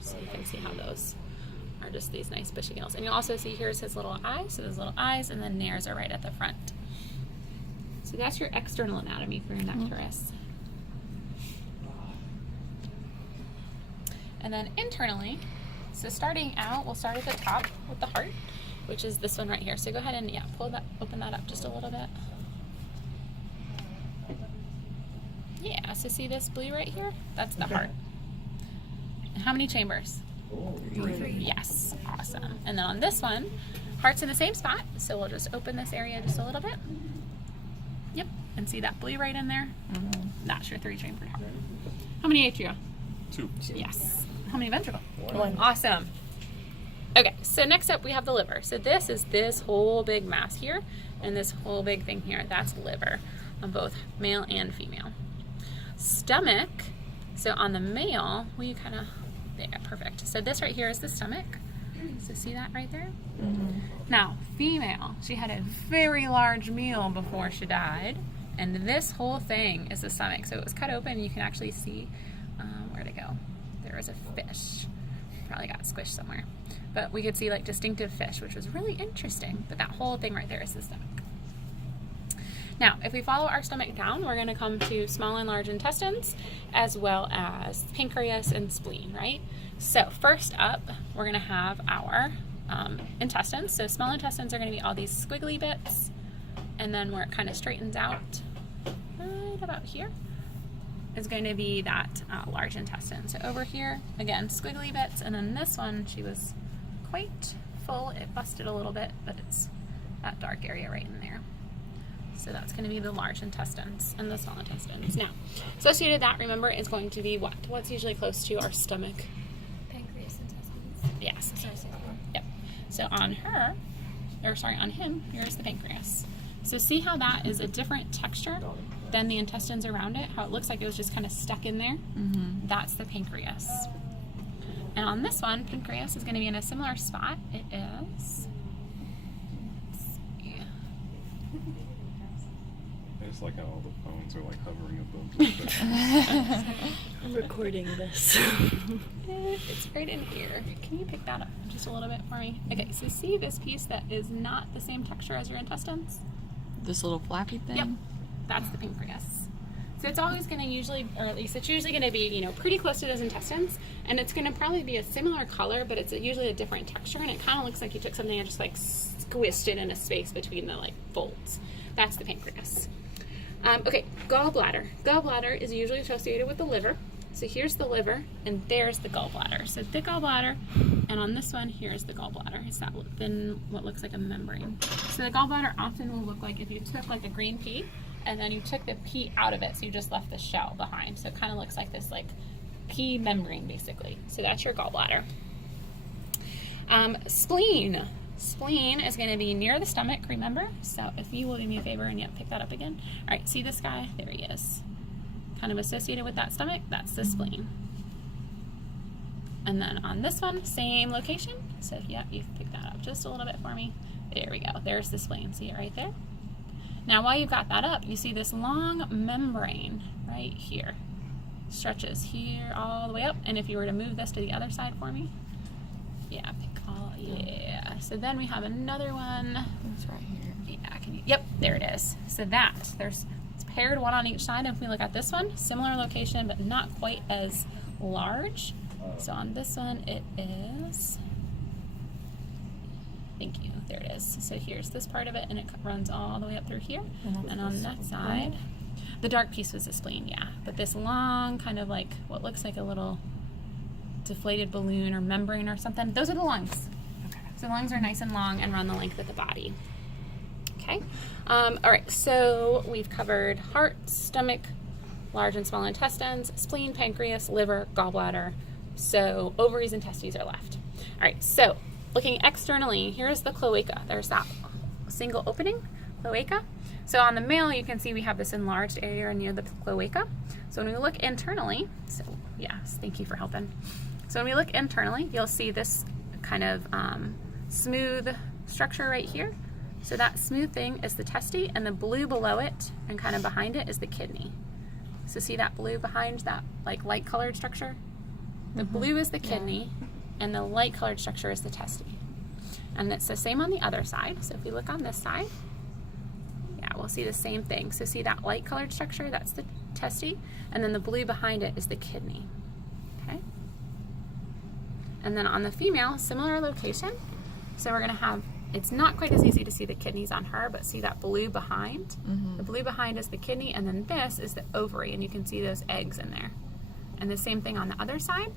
So you can see how those are just these nice bushy gills. And you'll also see here's his little eyes, so those little eyes, and then nares are right at the front. So that's your external anatomy for your Nectaris. And then internally, so starting out, we'll start at the top with the heart, which is this one right here. So go ahead and open that up just a little bit. Yeah, so see this blue right here? That's the heart. And how many chambers? 3. Yes, awesome. And then on this one, heart's in the same spot, so we'll just open this area just a little bit. Yep, and see that blue right in there? That's your 3-chambered heart. How many atria? 2. Yes. How many ventricle? 1. Awesome. Okay, so next up we have the liver. So this is this whole big mass here, and this whole big thing here. That's liver on both male and female. Stomach, so on the male, will you kind of, yeah, perfect. So this right here is the stomach. So see that right there? Now, female, she had a very large meal before she died, and this whole thing is the stomach. So it was cut open, and you can actually see, where'd it go? There was a fish. Probably got squished somewhere. But we could see like distinctive fish, which was really interesting. But that whole thing right there is the stomach. Now, if we follow our stomach down, we're going to come to small and large intestines, as well as pancreas and spleen, right? So first up, we're going to have our intestines. So small intestines are going to be all these squiggly bits, and then where it kind of straightens out, right about here, is going to be that large intestine. So over here, again, squiggly bits, and then this one, she was quite full. It busted a little bit, but it's that dark area right in there. So that's going to be the large intestines and the small intestines. Now, associated with that, remember, is going to be what? What's usually close to our stomach? Pancreas intestines. Yes. Sorry. Yep. So on her, or sorry, on him, here's the pancreas. So see how that is a different texture than the intestines around it? How it looks like it was just kind of stuck in there? That's the pancreas. And on this one, pancreas is going to be in a similar spot. It is. It's like how all the phones are like hovering above. I'm recording this. It's right in here. Can you pick that up just a little bit for me? Okay, so see this piece that is not the same texture as your intestines? This little flappy thing? Yep, that's the pancreas. So it's always going to usually, or at least it's usually going to be, you know, pretty close to those intestines, and it's going to probably be a similar color, but it's usually a different texture, and it kind of looks like you took something and just like squished it in a space between the like folds. That's the pancreas. Okay, gallbladder. Gallbladder is usually associated with the liver. So here's the liver, and there's the gallbladder. So the gallbladder, and on this one, here's the gallbladder. It's that thin, what looks like a membrane. So the gallbladder often will look like if you took like a green pea, and then you took the pea out of it, so you just left the shell behind. So it kind of looks like this like pea membrane, basically. So that's your gallbladder. Spleen. Spleen is going to be near the stomach, remember? So if you will do me a favor and pick that up again. All right, see this guy? There he is. Kind of associated with that stomach, that's the spleen. And then on this one, same location. So you pick that up just a little bit for me. There we go. There's the spleen. See it right there? Now while you've got that up, you see this long membrane right here. Stretches here all the way up. And if you were to move this to the other side for me, yeah. So then we have another one. It's right here. Yeah, yep, there it is. So it's paired one on each side. If we look at this one, similar location, but not quite as large. So on this one, it is, thank you, there it is. So here's this part of it, and it runs all the way up through here. And on that side, the dark piece was the spleen, yeah. But this long, kind of like what looks like a little deflated balloon or membrane or something, those are the lungs. So the lungs are nice and long and run the length of the body. Okay. All right, so we've covered heart, stomach, large and small intestines, spleen, pancreas, liver, gallbladder. So ovaries and testes are left. All right, so looking externally, here's the cloaca. There's that single opening, cloaca. So on the male, you can see we have this enlarged area near the cloaca. So when we look internally, so yes, thank you for helping. So when we look internally, you'll see this kind of smooth structure right here. So that smooth thing is the testy, and the blue below it and kind of behind it is the kidney. So see that blue behind that like light colored structure? The blue is the kidney, and the light colored structure is the testy. And it's the same on the other side. So if we look on this side, yeah, we'll see the same thing. So see that light colored structure, that's the testy, and then the blue behind it is the kidney. Okay? And then on the female, similar location. So we're gonna have, it's not quite as easy to see the kidneys on her, but see that blue behind? The blue behind is the kidney, and then this is the ovary, and you can see those eggs in there. And the same thing on the other side.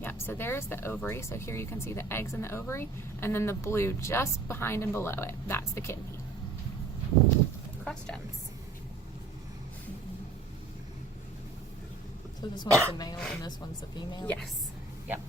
Yep, so there's the ovary. So here you can see the eggs in the ovary, and then the blue just behind and below it. That's the kidney. Questions? So this one's the male and this one's the female? Yes. Yep.